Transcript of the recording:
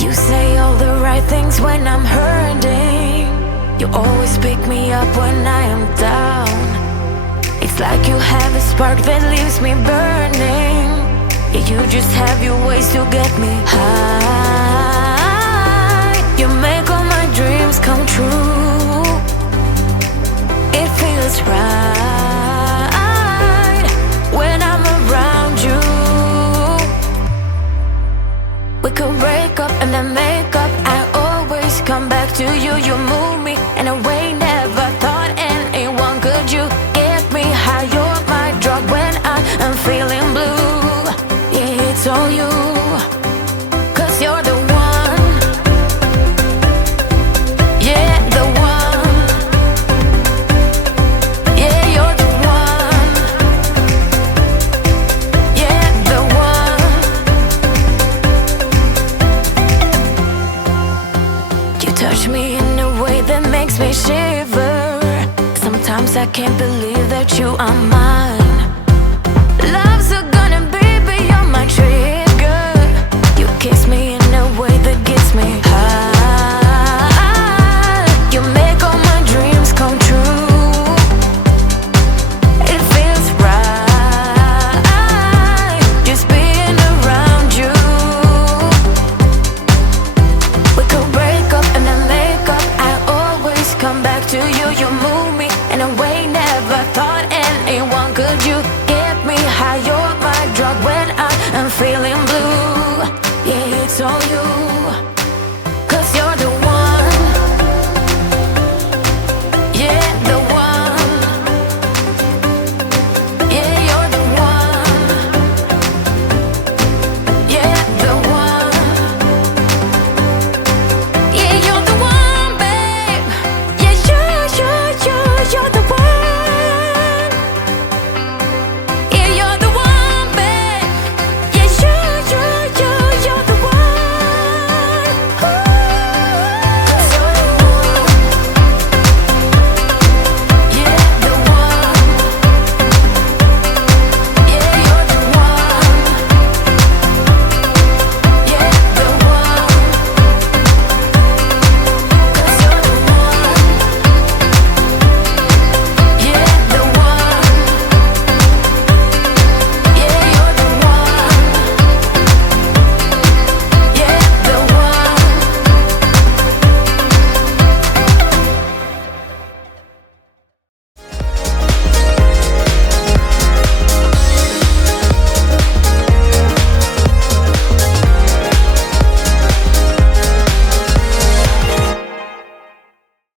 You say all the right things when I'm hurting. You always pick me up when I am down. It's like you have a spark that leaves me burning. Yeah, you just have your ways to get me high. You make all my dreams come true. It feels right when I'm around you. We could break up and then make up. I always come back to you. You move me in a way never thought anyone could. You get me high. You're my drug when I am feeling blue. Yeah, it's all you, 'cause you're the one. Yeah, the one. Yeah, you're the one. Yeah, the one. You touch me in a way that makes me shiver. Sometimes I can't believe that you are mine. Love's gonna be beyond my trigger. You kiss me in a way that gets me high. You make all my dreams come true. It feels right just being around you. We could break up and then make up. I always come back to you. You move me in a way never thought anyone could. You get me high. You're my drug when I am feeling blue. Yeah, it's all you.